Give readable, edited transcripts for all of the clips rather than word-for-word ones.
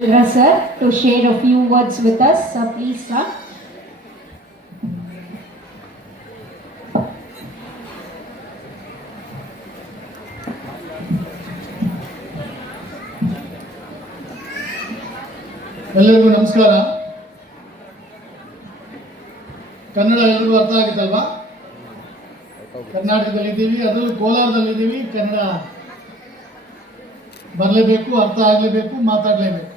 Sir to share a few words with us. Please, sir. ಎಲ್ಲರಿಗೂ ನಮಸ್ಕಾರ. ಕನ್ನಡ ಎಲ್ಲರಿಗೂ ಅರ್ಥ ಆಗುತ್ತಲ್ವಾ? ಕರ್ನಾಟಕದಲ್ಲಿದ್ದೀವಿ, ಅದರಲ್ಲೂ ಕೋಲಾರದಲ್ಲಿದ್ದೀವಿ. ಕನ್ನಡ ಬರಲೇಬೇಕು, ಅರ್ಥ ಆಗಲೇಬೇಕು, ಮಾತಾಡಲೇಬೇಕು.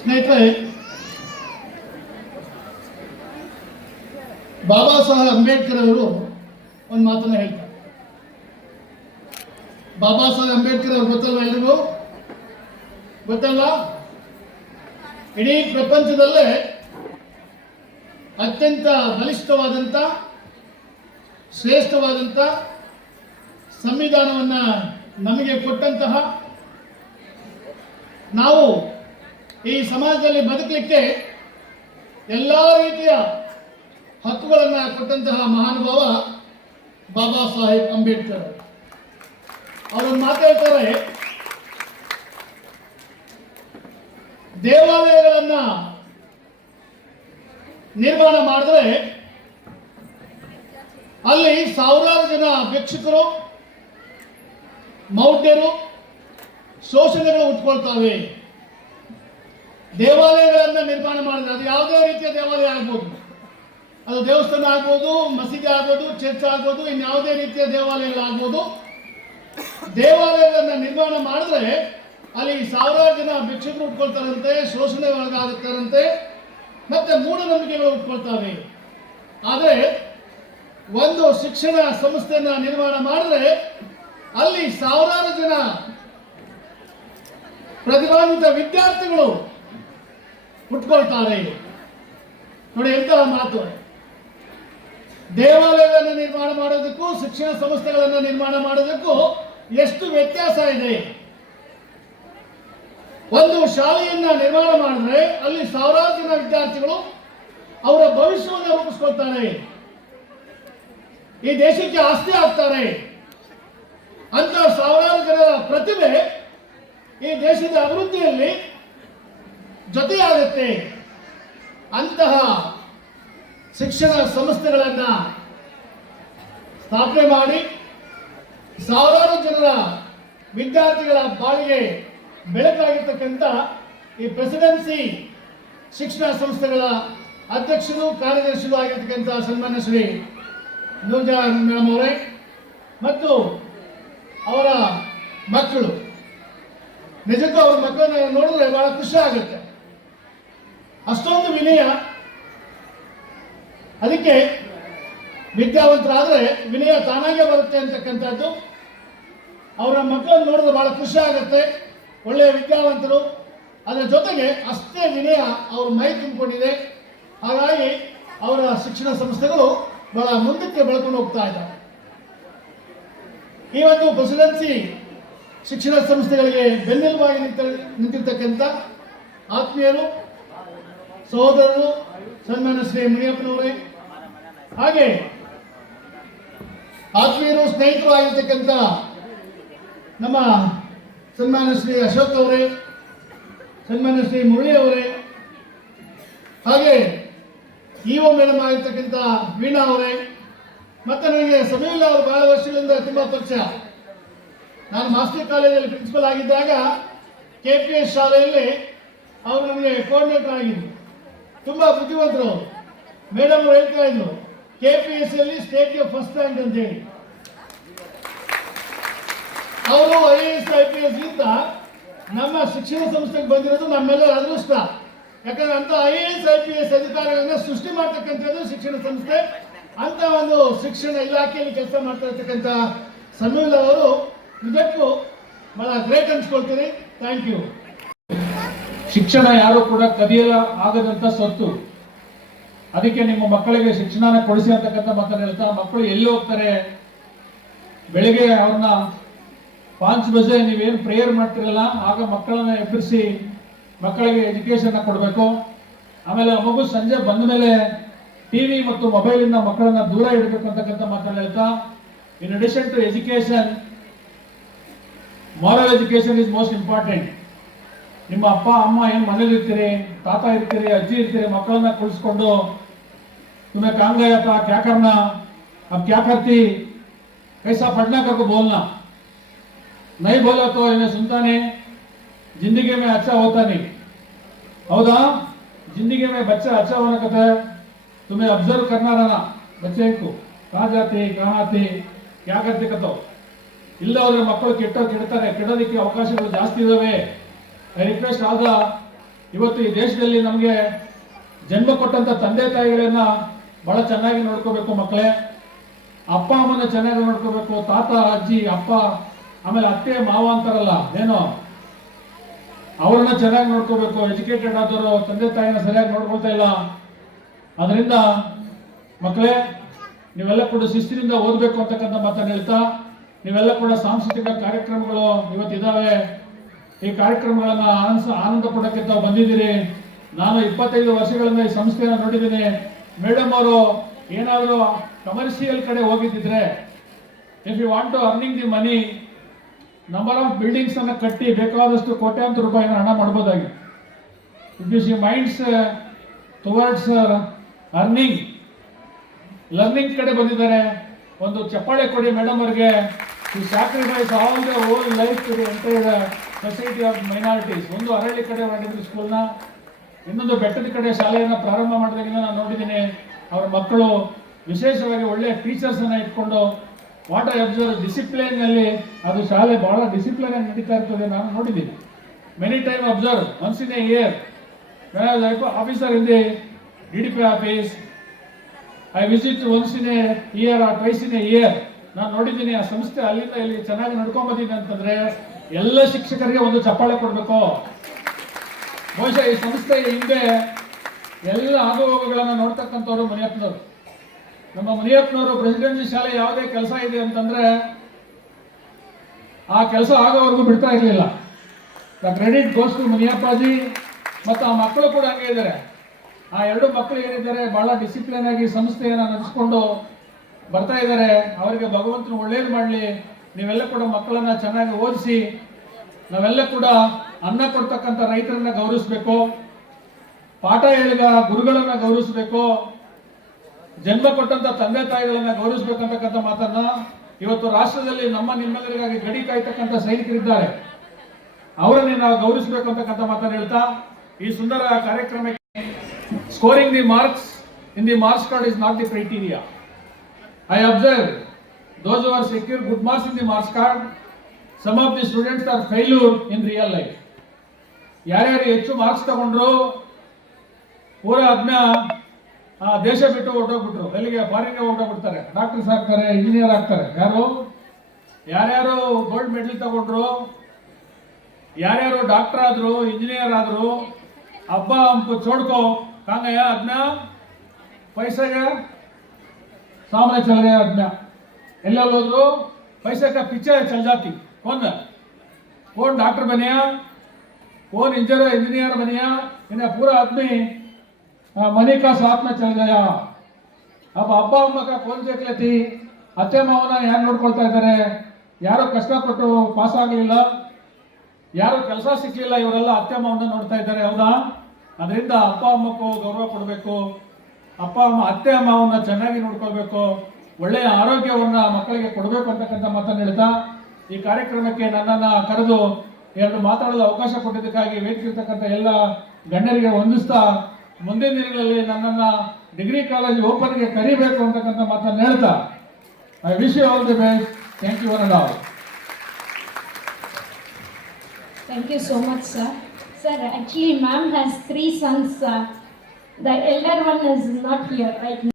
ಸ್ನೇಹಿತರೆ, ಬಾಬಾ ಸಾಹೇಬ್ ಅಂಬೇಡ್ಕರ್ ಅವರು ಒಂದು ಮಾತನ್ನು ಹೇಳ್ತಾರೆ. ಬಾಬಾ ಸಾಹೇಬ್ ಅಂಬೇಡ್ಕರ್ ಅವ್ರು ಗೊತ್ತಲ್ವ? ಎಲ್ರಿಗೂ ಗೊತ್ತಲ್ವಾ? ಇಡೀ ಪ್ರಪಂಚದಲ್ಲೇ ಅತ್ಯಂತ ಬಲಿಷ್ಠವಾದಂಥ ಶ್ರೇಷ್ಠವಾದಂಥ ಸಂವಿಧಾನವನ್ನು ನಮಗೆ ಕೊಟ್ಟಂತಹ, ನಾವು ಈ ಸಮಾಜದಲ್ಲಿ ಬದುಕಲಿಕ್ಕೆ ಎಲ್ಲ ರೀತಿಯ ಹಕ್ಕುಗಳನ್ನು ಕೊಟ್ಟಂತಹ ಮಹಾನುಭಾವ ಬಾಬಾ ಸಾಹೇಬ್ ಅಂಬೇಡ್ಕರ್. ಅವರು ಮಾತಾಡ್ತಾರೆ, ದೇವಾಲಯಗಳನ್ನು ನಿರ್ಮಾಣ ಮಾಡಿದ್ರೆ ಅಲ್ಲಿ ಸಾವಿರಾರು ಜನ ಭಿಕ್ಷುಕರು, ಮೌಢ್ಯರು, ಶೋಷಣೆಗಳು ಉಟ್ಕೊಳ್ತವೆ. ದೇವಾಲಯಗಳನ್ನು ನಿರ್ಮಾಣ ಮಾಡಿದ್ರೆ ಅದು ಯಾವುದೇ ರೀತಿಯ ದೇವಾಲಯ ಆಗ್ಬೋದು, ಅದು ದೇವಸ್ಥಾನ ಆಗ್ಬೋದು, ಮಸೀದಿ ಆಗ್ಬೋದು, ಚರ್ಚ್ ಆಗ್ಬೋದು, ಇನ್ಯಾವುದೇ ರೀತಿಯ ದೇವಾಲಯಗಳಾಗ್ಬೋದು. ದೇವಾಲಯಗಳನ್ನು ನಿರ್ಮಾಣ ಮಾಡಿದ್ರೆ ಅಲ್ಲಿ ಸಾವಿರಾರು ಜನ ಭಿಕ್ಷುಕರು ಉಟ್ಕೊಳ್ತಾರಂತೆ, ಶೋಷಣೆ ಒಳಗಾಗುತ್ತಾರಂತೆ, ಮತ್ತೆ ಮೂಢನಂಬಿಕೆಗಳು ಉಟ್ಕೊಳ್ತವೆ. ಆದರೆ ಒಂದು ಶಿಕ್ಷಣ ಸಂಸ್ಥೆಯನ್ನು ನಿರ್ಮಾಣ ಮಾಡಿದ್ರೆ ಅಲ್ಲಿ ಸಾವಿರಾರು ಜನ ಪ್ರತಿಭಾನ್ವಿತ ವಿದ್ಯಾರ್ಥಿಗಳು ಹುಟ್ಕೊಳ್ತಾರೆ. ನೋಡಿ ಎಂತಹ ಮಾತು! ದೇವಾಲಯಗಳನ್ನು ನಿರ್ಮಾಣ ಮಾಡೋದಕ್ಕೂ ಶಿಕ್ಷಣ ಸಂಸ್ಥೆಗಳನ್ನು ನಿರ್ಮಾಣ ಮಾಡೋದಕ್ಕೂ ಎಷ್ಟು ವ್ಯತ್ಯಾಸ ಇದೆ. ಒಂದು ಶಾಲೆಯನ್ನ ನಿರ್ಮಾಣ ಮಾಡಿದ್ರೆ ಅಲ್ಲಿ ಸಾವಿರಾರು ಜನ ವಿದ್ಯಾರ್ಥಿಗಳು ಅವರ ಭವಿಷ್ಯವನ್ನು ರೂಪಿಸ್ಕೊಳ್ತಾರೆ, ಈ ದೇಶಕ್ಕೆ ಆಸ್ತಿ ಆಗ್ತಾರೆ. ಅಂತ ಸಾವಿರಾರು ಜನರ ಪ್ರತಿಭೆ ಈ ದೇಶದ ಅಭಿವೃದ್ಧಿಯಲ್ಲಿ ಜೊತೆಯಾಗುತ್ತೆ. ಅಂತಹ ಶಿಕ್ಷಣ ಸಂಸ್ಥೆಗಳನ್ನು ಸ್ಥಾಪನೆ ಮಾಡಿ ಸಾವಿರಾರು ಜನರ ವಿದ್ಯಾರ್ಥಿಗಳ ಬಾಳಿಗೆ ಬೆಳಕಾಗಿರ್ತಕ್ಕಂಥ ಈ ಪ್ರೆಸಿಡೆನ್ಸಿ ಶಿಕ್ಷಣ ಸಂಸ್ಥೆಗಳ ಅಧ್ಯಕ್ಷರು, ಕಾರ್ಯದರ್ಶಿಗಳು ಆಗಿರ್ತಕ್ಕಂಥ ಸನ್ಮಾನ್ಯ ಶ್ರೀ ನೂರ್ಜಹಾನ್ ಮೇಡಮ್ ಅವರೇ ಮತ್ತು ಅವರ ಮಕ್ಕಳು, ನಿಜಕ್ಕೂ ಅವರ ಮಕ್ಕಳನ್ನ ನೋಡಿದ್ರೆ ಬಹಳ ಖುಷಿ ಆಗುತ್ತೆ. ಅಷ್ಟೊಂದು ವಿನಯ. ಅದಕ್ಕೆ ವಿದ್ಯಾವಂತರಾದರೆ ವಿನಯ ತಾನಾಗೆ ಬರುತ್ತೆ ಅಂತಕ್ಕಂಥದ್ದು. ಅವರ ಮಕ್ಕಳನ್ನು ನೋಡಿದ್ರೆ ಬಹಳ ಖುಷಿ ಆಗುತ್ತೆ. ಒಳ್ಳೆಯ ವಿದ್ಯಾವಂತರು, ಅದರ ಜೊತೆಗೆ ಅಷ್ಟೇ ವಿನಯ ಅವ್ರ ಮೈ ತುಂಬಿಕೊಂಡಿದೆ. ಹಾಗಾಗಿ ಅವರ ಶಿಕ್ಷಣ ಸಂಸ್ಥೆಗಳು ಬಹಳ ಮುಂದಕ್ಕೆ ಬೆಳ್ಕೊಂಡು ಹೋಗ್ತಾ ಇದ್ದಾರೆ. ಈ ಒಂದು ಪ್ರೆಸಿಡೆನ್ಸಿ ಶಿಕ್ಷಣ ಸಂಸ್ಥೆಗಳಿಗೆ ಬೆನ್ನೆಲುಬಾಗಿ ನಿಂತಿರ್ತಕ್ಕಂಥ ಆತ್ಮೀಯರು, ಸಹೋದರರು, ಸನ್ಮಾನ್ಯ ಶ್ರೀ ಮುನಿಯಪ್ಪನವರೇ, ಹಾಗೆ ಆತ್ಮೀಯರು, ಸ್ನೇಹಿತರು ಆಗಿರ್ತಕ್ಕಂಥ ನಮ್ಮ ಸನ್ಮಾನ್ಯ ಶ್ರೀ ಅಶೋಕ್ ಅವರೇ, ಸನ್ಮಾನ್ಯ ಶ್ರೀ ಮುರಳಿ ಅವರೇ, ಹಾಗೆ ಇಒ ಮೇಡಮ್ ಆಗಿರ್ತಕ್ಕಂಥ ವೀಣಾ ಅವರೇ, ಮತ್ತೆ ನನಗೆ ಸಮೀಲ್ ಅವರು ಬಹಳ ವರ್ಷಗಳಿಂದ ತುಂಬ ಪರಿಚಯ. ನಾನು ಮಾಸ್ಟರ್ ಕಾಲೇಜಲ್ಲಿ ಪ್ರಿನ್ಸಿಪಲ್ ಆಗಿದ್ದಾಗ KPS ಶಾಲೆಯಲ್ಲಿ ಅವರು ನಮಗೆ ಕೋಆರ್ಡಿನೇಟರ್ ಆಗಿದ್ರು. ತುಂಬ ಬುದ್ಧಿವಂತರು. ಮೇಡಮ್ ಅವರು ಹೇಳ್ತಾ ಇದ್ರು, KPS ಅಲ್ಲಿ ಸ್ಟೇಟ್ಗೆ ಫಸ್ಟ್ ರ್ಯಾಂಕ್ ಅಂತ ಹೇಳಿ. ಅವರು IAS IPS ಗಿಂತ ನಮ್ಮ ಶಿಕ್ಷಣ ಸಂಸ್ಥೆಗೆ ಬಂದಿರೋದು ನಮ್ಮೆಲ್ಲರ ಅದೃಷ್ಟ. ಯಾಕಂದ್ರೆ ಅಂತ IAS IPS ಅಧಿಕಾರಿಗಳನ್ನ ಸೃಷ್ಟಿ ಮಾಡ್ತಕ್ಕಂಥದ್ದು ಶಿಕ್ಷಣ ಸಂಸ್ಥೆ. ಅಂತ ಒಂದು ಶಿಕ್ಷಣ ಇಲಾಖೆಯಲ್ಲಿ ಕೆಲಸ ಮಾಡ್ತಾ ಇರ್ತಕ್ಕಂಥ ಸಮೀಲ್ ಅವರು ನಿಜಕ್ಕೂ ಬಹಳ ಗ್ರೇಟ್ ಅನ್ಸ್ಕೊಳ್ತೀನಿ. Thank you. ಶಿಕ್ಷಣ ಯಾರು ಕೂಡ ಕದಿಯಲ ಆಗದಂತ ಸೊತ್ತು. ಅದಕ್ಕೆ ನಿಮ್ಮ ಮಕ್ಕಳಿಗೆ ಶಿಕ್ಷಣನ ಕೊಡಿಸಿ ಅಂತಕ್ಕಂಥ ಮಾತನ್ನು ಹೇಳ್ತಾ, ಮಕ್ಕಳು ಎಲ್ಲಿ ಹೋಗ್ತಾರೆ? ಬೆಳಿಗ್ಗೆ ಅವ್ರನ್ನ 5 ಬಜೆ ನೀವೇನು ಪ್ರೇಯರ್ ಮಾಡ್ತಿರಲ್ಲ, ಆಗ ಮಕ್ಕಳನ್ನ ಎಬ್ಬರಿಸಿ ಮಕ್ಕಳಿಗೆ ಎಜುಕೇಶನ್ ಕೊಡಬೇಕು. ಆಮೇಲೆ ಆ ಮಗು ಸಂಜೆ ಬಂದ ಮೇಲೆ ಟಿವಿ ಮತ್ತು ಮೊಬೈಲಿಂದ ಮಕ್ಕಳನ್ನ ದೂರ ಇಡಬೇಕು ಅಂತಕ್ಕಂಥ ಮಾತನ್ನು ಹೇಳ್ತಾ, in addition to education moral education is most important. ನಿಮ್ಮ ಅಪ್ಪ ಅಮ್ಮ ಏನು ಮನೇಲಿ ಇರ್ತೀರಿ, ತಾತ ಇರ್ತೀರಿ, ಅಜ್ಜಿ ಇರ್ತೀರಿ, ಮಕ್ಕಳನ್ನ ಕುಳಿಸ್ಕೊಂಡು तुम्हें काम गया था क्या करना, अब क्या करती, कैसा पढ़ना करके बोलना. नहीं बोला तो इन्हें सुनता नहीं, जिंदगी में अच्छा होता नहीं. हौदा जिंदगी में बच्चा अच्छा होना कहता है तुम्हें ऑब्जर्व करना रहना बच्चे को कहाँ जाते कहाँ आते क्या करते कहता. ಇಲ್ಲ ಹೋದ್ರೆ ಮಕ್ಕಳು ಕೆಡ್ತಾರೆ, ಕೆಡೋದಕ್ಕೆ ಅವಕಾಶಗಳು ಜಾಸ್ತಿ ಇದಾವೆ. ಐ ರಿಕ್ವೆಸ್ಟ್ ಆದ ಇವತ್ತು ಈ ದೇಶದಲ್ಲಿ ನಮಗೆ ಜನ್ಮ ಕೊಟ್ಟಂತ ತಂದೆ ತಾಯಿಗಳನ್ನ ಬಹಳ ಚೆನ್ನಾಗಿ ನೋಡ್ಕೋಬೇಕು ಮಕ್ಕಳೇ. ಅಪ್ಪ ಅಮ್ಮನ ಚೆನ್ನಾಗಿ ನೋಡ್ಕೋಬೇಕು. ತಾತ ಅಜ್ಜಿ ಅಪ್ಪ ಆಮೇಲೆ ಅತ್ತೆ ಮಾವ ಅಂತಾರಲ್ಲ ಏನೋ ಅವ್ರನ್ನ ಚೆನ್ನಾಗಿ ನೋಡ್ಕೋಬೇಕು. ಎಜುಕೇಟೆಡ್ ಆದವರು ತಂದೆ ತಾಯಿನ ಸರಿಯಾಗಿ ನೋಡ್ಕೊಳ್ತಾ ಇಲ್ಲ. ಅದರಿಂದ ಮಕ್ಕಳೇ ನೀವೆಲ್ಲ ಕೂಡ ಶಿಸ್ತಿನಿಂದ ಓದಬೇಕು ಅಂತಕ್ಕಂಥ ಮಾತನ್ನು ಹೇಳ್ತಾ, ನೀವೆಲ್ಲ ಕೂಡ ಸಾಂಸ್ಕೃತಿಕ ಕಾರ್ಯಕ್ರಮಗಳು ಇವತ್ತಿದ್ದಾವೆ. ಈ ಕಾರ್ಯಕ್ರಮಗಳನ್ನ ಆನಂದ ಪಡೋಕ್ಕೆ ತಾವು ಬಂದಿದ್ದೀರಿ. ನಾನು 25 ವರ್ಷಗಳಿಂದ ಈ ಸಂಸ್ಥೆಯನ್ನು ನೋಡಿದ್ದೀನಿ. ಮೇಡಮ್ ಅವರು ಏನಾದರೂ ಕಮರ್ಷಿಯಲ್ ಕಡೆ ಹೋಗಿದ್ದಿದ್ರೆ, if you want to earning the money, number of buildings ಅನ್ನು ಕಟ್ಟಿ ಬೇಕಾದಷ್ಟು ಕೋಟ್ಯಾಂತರ ರೂಪಾಯಿನ ಹಣ ಮಾಡ್ಬೋದಾಗಿ. If you see minds towards earning, learning ಕಡೆ ಬಂದಿದ್ದಾರೆ. ಒಂದು ಚಪ್ಪಾಳೆ ಕೊಡಿ ಮೇಡಮ್ ಅವರಿಗೆ. To sacrifice all the whole life to the entire society of minorities. ಒಂದು ಅರಳಿ ಕಡೆ ಮಾಡಿದ್ರು ಸ್ಕೂಲ್ನ, ಇನ್ನೊಂದು ಬೆಟ್ಟದ ಕಡೆ ಶಾಲೆಯನ್ನು ಪ್ರಾರಂಭ ಮಾಡಿದಾಗಿಂದ ನಾನು ನೋಡಿದ್ದೀನಿ. ಅವರ ಮಕ್ಕಳು ವಿಶೇಷವಾಗಿ ಒಳ್ಳೆಯ ಟೀಚರ್ಸ್ ಅನ್ನ ಇಟ್ಕೊಂಡು ವಾಟ್ ಐ ಅಬ್ಸರ್ವ್ ಡಿಸಿಪ್ಲಿನ್ ನಲ್ಲಿ ಅದು ಶಾಲೆ ಬಹಳ ಡಿಸಿಪ್ಲಿನ್ ಆಗಿ ನಡೀತಾ ಇರ್ತದೆ. ನಾನು ನೋಡಿದ್ದೀನಿ many time observe once in a year officer in the DDP office. I visit once in a year or twice in a year. ನಾನು ನೋಡಿದ್ದೀನಿ ಆ ಸಂಸ್ಥೆ ಅಲ್ಲಿಂದ ಇಲ್ಲಿ ಚೆನ್ನಾಗಿ ನಡ್ಕೊಂಡ್ ಬಂದಿದೆ ಅಂತಂದ್ರೆ ಎಲ್ಲ ಶಿಕ್ಷಕರಿಗೆ ಒಂದು ಚಪ್ಪಾಳೆ ಕೊಡಬೇಕು. ಬಹುಶಃ ಈ ಸಂಸ್ಥೆ ಹಿಂದೆ ಎಲ್ಲ ಆಗುಹೋಗುಗಳನ್ನು ನೋಡ್ತಕ್ಕಂಥವ್ರು ಮುನಿಯಪ್ಪನವರು. ನಮ್ಮ ಮುನಿಯಪ್ಪನವರು ಪ್ರೆಸಿಡೆನ್ಸಿ ಶಾಲೆ ಯಾವುದೇ ಕೆಲಸ ಇದೆ ಅಂತಂದ್ರೆ ಆ ಕೆಲಸ ಆಗೋವರೆಗೂ ಬಿಡ್ತಾ ಇರಲಿಲ್ಲ. The credit goes to Muniyappaji. ಮತ್ತು ಆ ಮಕ್ಕಳು ಕೂಡ ಹಂಗೆ ಇದ್ದಾರೆ. ಆ ಎರಡು ಮಕ್ಕಳು ಏನಿದ್ದಾರೆ ಬಹಳ ಡಿಸಿಪ್ಲಿನ್ ಆಗಿ ಸಂಸ್ಥೆಯನ್ನು ನಡೆಸ್ಕೊಂಡು ಬರ್ತಾ ಇದ್ದಾರೆ. ಅವರಿಗೆ ಭಗವಂತನು ಒಳ್ಳೇದು ಮಾಡಲಿ. ನೀವೆಲ್ಲ ಕೂಡ ಮಕ್ಕಳನ್ನ ಚೆನ್ನಾಗಿ ಓದಿಸಿ, ನಾವೆಲ್ಲ ಕೂಡ ಅನ್ನ ಕೊಡ್ತಕ್ಕಂಥ ರೈತರನ್ನ ಗೌರವಿಸಬೇಕು, ಪಾಠ ಹೇಳಿದ ಗುರುಗಳನ್ನ ಗೌರವಿಸಬೇಕು, ಜನ್ಮ ಕೊಟ್ಟಂತ ತಂದೆ ತಾಯಿಗಳನ್ನ ಗೌರವಿಸಬೇಕಂತಕ್ಕಂಥ ಮಾತನ್ನ ಇವತ್ತು ರಾಷ್ಟ್ರದಲ್ಲಿ ನಮ್ಮ ನಿಮ್ಮೆಲ್ಲರಿಗಾಗಿ ಗಡಿ ಕಾಯ್ತಕ್ಕಂಥ ಸೈನಿಕರಿದ್ದಾರೆ, ಅವರನ್ನೇ ನಾವು ಗೌರವಿಸಬೇಕು ಅಂತಕ್ಕಂಥ ಮಾತನ್ನು ಹೇಳ್ತಾ ಈ ಸುಂದರ ಕಾರ್ಯಕ್ರಮಕ್ಕೆ scoring the marks in the marks card is not the criteria. I observe those who are secure good marks in the marks card, some of the students are failure in real life. ಯಾರ್ಯಾರು ಹೆಚ್ಚು marks ತಗೊಂಡ್ರು ಪೂರ ಅದನ್ನ ದೇಶ ಬಿಟ್ಟು ಹೊರಟೋಗ್ಬಿಟ್ರು, ಎಲ್ಲಿಗೆ ಫಾರಿನ್ಗೆ ಹೊರಟೋಗ್ಬಿಡ್ತಾರೆ, doctors ಆಗ್ತಾರೆ, engineer ಆಗ್ತಾರೆ. ಯಾರ್ಯಾರು ಗೋಲ್ಡ್ ಮೆಡಲ್ ತಗೊಂಡ್ರು, ಯಾರ್ಯಾರು ಡಾಕ್ಟರ್ ಆದ್ರು, ಇಂಜಿನಿಯರ್ ಆದ್ರು, ಹಬ್ಬ हमको छोड़ को कहाँ गया आदमी, पैसे का सामने चल गया आदमी, ಎಲ್ಲ ಹೋದ್ರು पैसे का पीछे चल जाती. कौन डॉक्टर बनिया, कौन इंजीनियर बनिया, इन्हें पूरा आदमी मनी का साथ में चल गया. अब ಅಪ್ಪ ಅಮ್ಮ का कौन देख लेती, ಅತ್ತೆ ಮಾವನ ಯಾರು ನೋಡ್ಕೊಳ್ತಾ ಇದ್ದಾರೆ, ಯಾರು ಕಷ್ಟಪಟ್ಟು ಪಾಸ್ ಆಗಲಿಲ್ಲ, ಯಾರು ಕೆಲಸ ಸಿಕ್ಲಿಲ್ಲ, ಇವರೆಲ್ಲ ಅತ್ತೆ ಮಾವನ್ನ ನೋಡ್ತಾ ಇದ್ದಾರೆ. ಹೌದಾ? ಅದರಿಂದ ಅಪ್ಪ ಅಮ್ಮಕ್ಕೂ ಗೌರವ ಕೊಡಬೇಕು, ಅಪ್ಪ ಅಮ್ಮ ಅತ್ತೆ ಮಾವನ್ನ ಚೆನ್ನಾಗಿ ನೋಡ್ಕೊಳ್ಬೇಕು, ಒಳ್ಳೆಯ ಆರೋಗ್ಯವನ್ನ ಮಕ್ಕಳಿಗೆ ಕೊಡಬೇಕು ಅಂತಕ್ಕಂಥ ಮಾತನ್ನು ಹೇಳ್ತಾ ಈ ಕಾರ್ಯಕ್ರಮಕ್ಕೆ ನನ್ನನ್ನು ಕರೆದು ಎರಡು ಮಾತಾಡಲು ಅವಕಾಶ ಕೊಟ್ಟಿದ್ದಕ್ಕಾಗಿ ವೇದಿಕೆ ಇರ್ತಕ್ಕಂಥ ಎಲ್ಲ ಗಣ್ಯರಿಗೆ ವಂದಿಸ್ತಾ ಮುಂದಿನ ದಿನಗಳಲ್ಲಿ ನನ್ನನ್ನು ಡಿಗ್ರಿ ಕಾಲೇಜ್ ಓಪನ್ಗೆ ಕರಿಬೇಕು ಅಂತಕ್ಕಂಥ ಮಾತನ್ನು ಹೇಳ್ತಾ I wish you all the best. Thank you one and all. Thank you so much, sir. Sir, actually, ma'am has 3 sons. The elder one is not here right now.